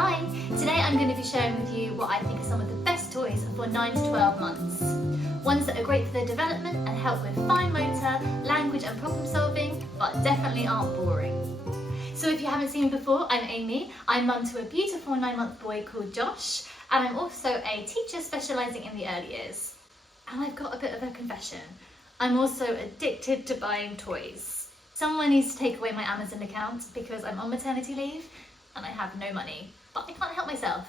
Hi! Today I'm going to be sharing with you what I think are some of the best toys for 9 to 12 months. Ones that are great for their development and help with fine motor, language and problem solving, but definitely aren't boring. So if you haven't seen me before, I'm Amy. I'm mum to a beautiful 9-month boy called Josh, and I'm also a teacher specialising in the early years. And I've got a bit of a confession. I'm also addicted to buying toys. Someone needs to take away my Amazon account because I'm on maternity leave and I have no money, but I can't help myself.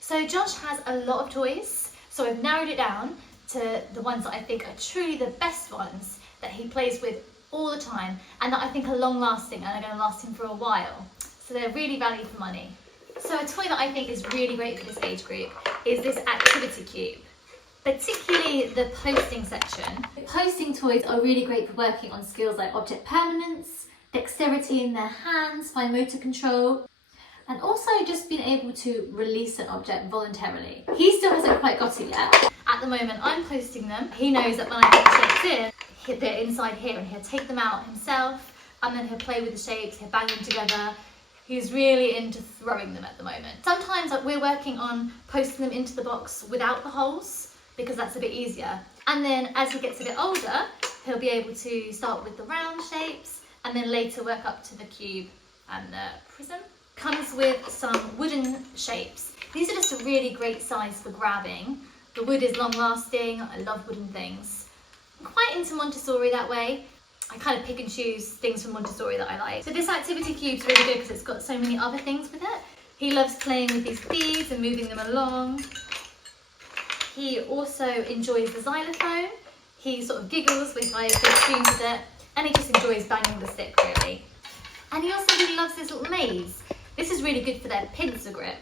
So Josh has a lot of toys, so I've narrowed it down to the ones that I think are truly the best ones that he plays with all the time and that I think are long lasting and are going to last him for a while. So they're really value for money. So a toy that I think is really great for this age group is this activity cube, particularly the posting section. The posting toys are really great for working on skills like object permanence, dexterity in their hands, fine motor control, and also just being able to release an object voluntarily. He still hasn't quite got it yet. At the moment I'm posting them. He knows that when I put the shapes in, they're inside here and he'll take them out himself and then he'll play with the shapes, he'll bang them together. He's really into throwing them at the moment. Sometimes we're working on posting them into the box without the holes because that's a bit easier. And then as he gets a bit older, he'll be able to start with the round shapes and then later work up to the cube and the prism. Comes with some wooden shapes. These are just a really great size for grabbing. The wood is long lasting. I love wooden things. I'm quite into Montessori that way. I kind of pick and choose things from Montessori that I like. So this activity cube's really good because it's got so many other things with it. He loves playing with these beads and moving them along. He also enjoys the xylophone. He sort of giggles with my screams with it, and he just enjoys banging the stick really. And he also really loves this little maze. This is really good for their pincer grip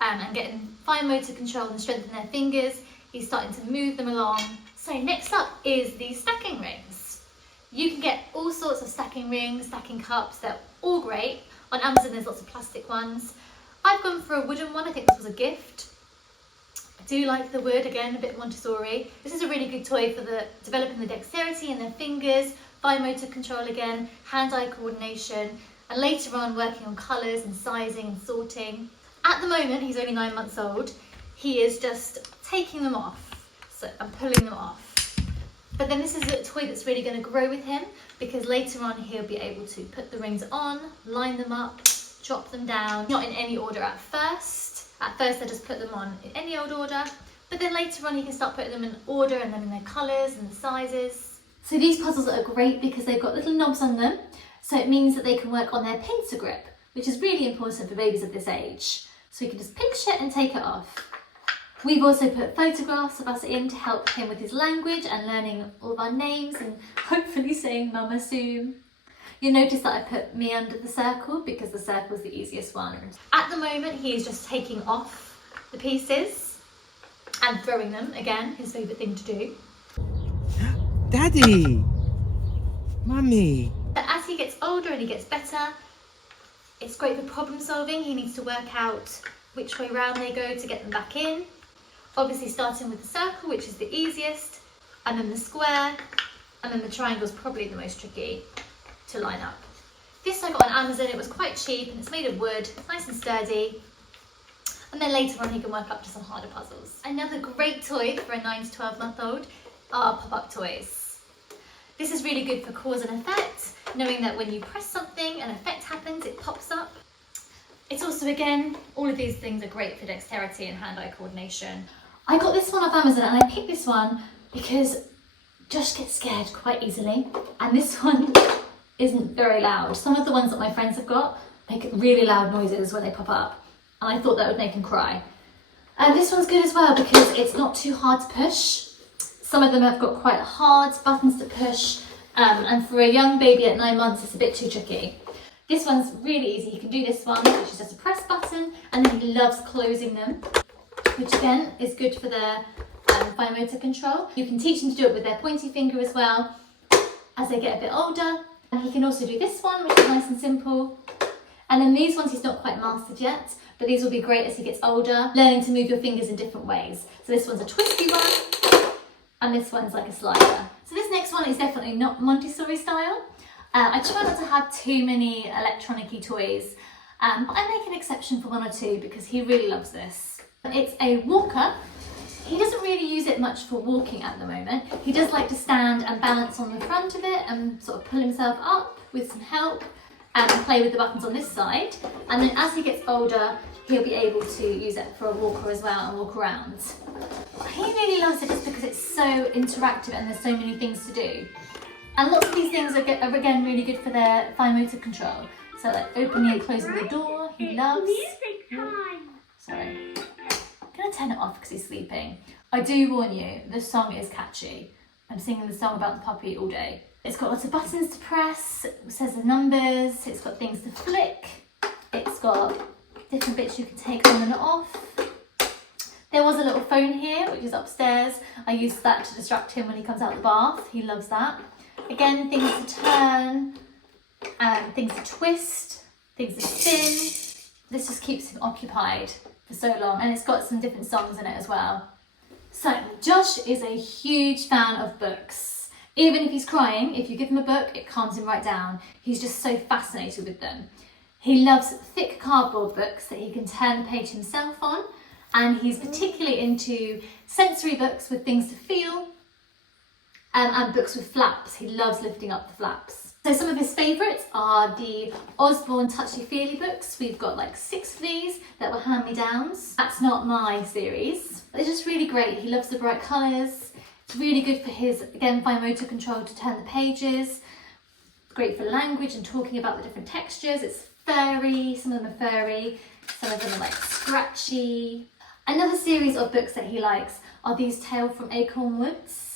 and getting fine motor control and strength in their fingers. He's starting to move them along. So next up is the stacking rings. You can get all sorts of stacking rings, stacking cups, they're all great. On Amazon there's lots of plastic ones. I've gone for a wooden one, I think this was a gift. I do like the wood, again a bit Montessori. This is a really good toy for developing the dexterity in their fingers, fine motor control again, hand-eye coordination, and later on working on colours and sizing and sorting. At the moment, he's only 9 months old, he is just taking them off and pulling them off. But then this is a toy that's really going to grow with him because later on he'll be able to put the rings on, line them up, drop them down, not in any order at first. At first I just put them on in any old order, but then later on he can start putting them in order and then in their colours and the sizes. So these puzzles are great because they've got little knobs on them. So it means that they can work on their pincer grip, which is really important for babies of this age. So you can just pinch it and take it off. We've also put photographs of us in to help him with his language and learning all of our names and hopefully saying mama soon. You'll notice that I put me under the circle because the circle is the easiest one. At the moment he is just taking off the pieces and throwing them, again, his favourite thing to do. Daddy! Mummy! But as he gets older and he gets better, it's great for problem solving. He needs to work out which way round they go to get them back in. Obviously starting with the circle, which is the easiest, and then the square, and then the triangle is probably the most tricky to line up. This I got on Amazon, it was quite cheap and it's made of wood, nice and sturdy. And then later on he can work up to some harder puzzles. Another great toy for a 9 to 12 month old are pop-up toys. This is really good for cause and effect, knowing that when you press something, an effect happens, it pops up. It's also, again, all of these things are great for dexterity and hand-eye coordination. I got this one off Amazon and I picked this one because Josh gets scared quite easily, and this one isn't very loud. Some of the ones that my friends have got make really loud noises when they pop up, and I thought that would make him cry. And this one's good as well because it's not too hard to push. Some of them have got quite hard buttons to push, and for a young baby at 9 months, it's a bit too tricky. This one's really easy. You can do this one, which is just a press button, and then he loves closing them, which again is good for their fine motor control. You can teach them to do it with their pointy finger as well as they get a bit older. And he can also do this one, which is nice and simple. And then these ones he's not quite mastered yet, but these will be great as he gets older, learning to move your fingers in different ways. So this one's a twisty one, and this one's like a slider. So this next one is definitely not Montessori style. I try not to have too many electronic-y toys But I make an exception for one or two because he really loves this. It's a walker. He doesn't really use it much for walking at the moment. He does like to stand and balance on the front of it and sort of pull himself up with some help and play with the buttons on this side. And then as he gets older, he'll be able to use it for a walker as well and walk around. He really loves it just because it's so interactive and there's so many things to do. And lots of these things are again really good for their fine motor control. So like opening and closing the door, he loves. Music time. Sorry. I'm going to turn it off because he's sleeping. I do warn you, this song is catchy. I'm singing the song about the puppy all day. It's got lots of buttons to press, it says the numbers, it's got things to flick, it's got different bits you can take on and off. There was a little phone here, which is upstairs. I use that to distract him when he comes out of the bath. He loves that. Again, things to turn, things to twist, things to spin. This just keeps him occupied for so long, and it's got some different songs in it as well. So Josh is a huge fan of books. Even if he's crying, if you give him a book, it calms him right down. He's just so fascinated with them. He loves thick cardboard books that he can turn the page himself on, and he's particularly into sensory books with things to feel, and books with flaps. He loves lifting up the flaps. So some of his favourites are the Usborne touchy-feely books. We've got like 6 of these that were hand-me-downs. That's not my series. They're just really great. He loves the bright colours. It's really good for his, again, fine motor control to turn the pages. Great for language and talking about the different textures. It's furry, some of them are furry, some of them are like scratchy. Another series of books that he likes are these Tales from Acron Woods.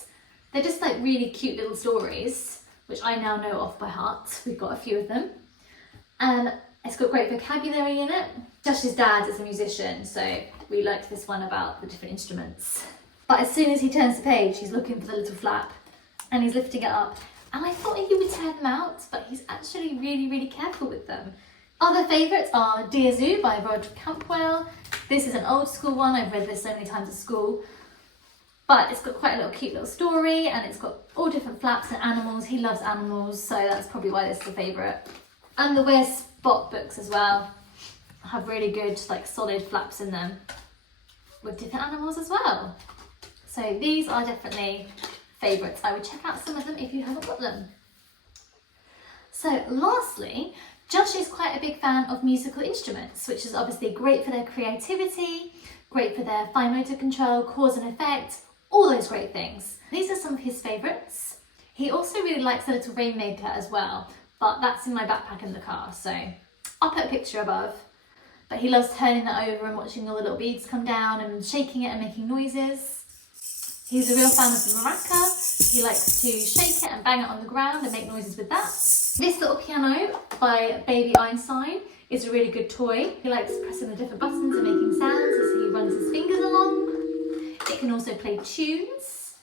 They're just like really cute little stories, which I now know off by heart. We've got a few of them. And it's got great vocabulary in it. Josh's dad is a musician, so we liked this one about the different instruments. But as soon as he turns the page, he's looking for the little flap and he's lifting it up. And I thought he would tear them out, but he's actually really, really careful with them. Other favourites are Dear Zoo by Roger Campbell. This is an old school one. I've read this so many times at school. But it's got quite a little cute little story, and it's got all different flaps and animals. He loves animals, so that's probably why this is a favourite. And the Where's Spot books as well have really good, like, solid flaps in them with different animals as well. So these are definitely favourites. I would check out some of them if you haven't got them. So lastly, Josh is quite a big fan of musical instruments, which is obviously great for their creativity, great for their fine motor control, cause and effect, all those great things. These are some of his favourites. He also really likes the little rainmaker as well, but that's in my backpack in the car, so I'll put a picture above. But he loves turning that over and watching all the little beads come down and shaking it and making noises. He's a real fan of the maraca. He likes to shake it and bang it on the ground and make noises with that. This little piano by Baby Einstein is a really good toy. He likes pressing the different buttons and making sounds as he runs his fingers along. It can also play tunes.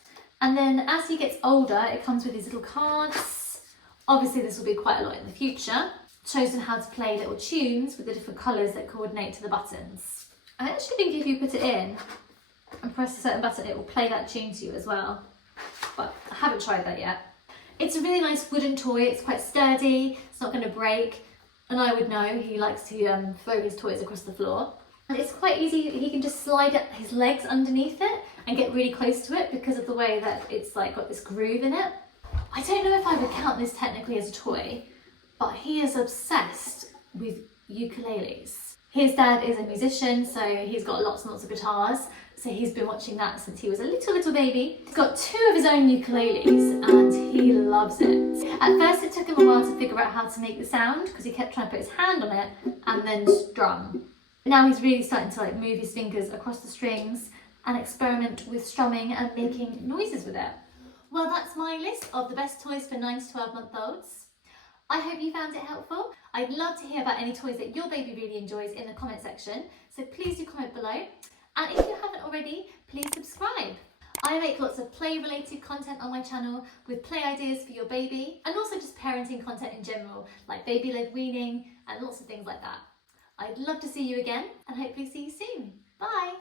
And then as he gets older, it comes with these little cards. Obviously this will be quite a lot in the future. It shows him how to play little tunes with the different colours that coordinate to the buttons. I actually think if you put it in and press a certain button, it will play that tune to you as well. But I haven't tried that yet. It's a really nice wooden toy. It's quite sturdy. It's not going to break. And I would know he likes to throw his toys across the floor. And it's quite easy. He can just slide his legs underneath it and get really close to it because of the way that it's like got this groove in it. I don't know if I would count this technically as a toy, but he is obsessed with ukuleles. His dad is a musician, so he's got lots and lots of guitars. So he's been watching that since he was a little baby. He's got 2 of his own ukuleles and he loves it. At first it took him a while to figure out how to make the sound because he kept trying to put his hand on it and then strum. But now he's really starting to like move his fingers across the strings and experiment with strumming and making noises with it. Well, that's my list of the best toys for 9 to 12 month olds. I hope you found it helpful. I'd love to hear about any toys that your baby really enjoys in the comment section, so please do comment below. And if you haven't already, please subscribe. I make lots of play-related content on my channel with play ideas for your baby and also just parenting content in general, like baby-led weaning and lots of things like that. I'd love to see you again and hopefully see you soon. Bye!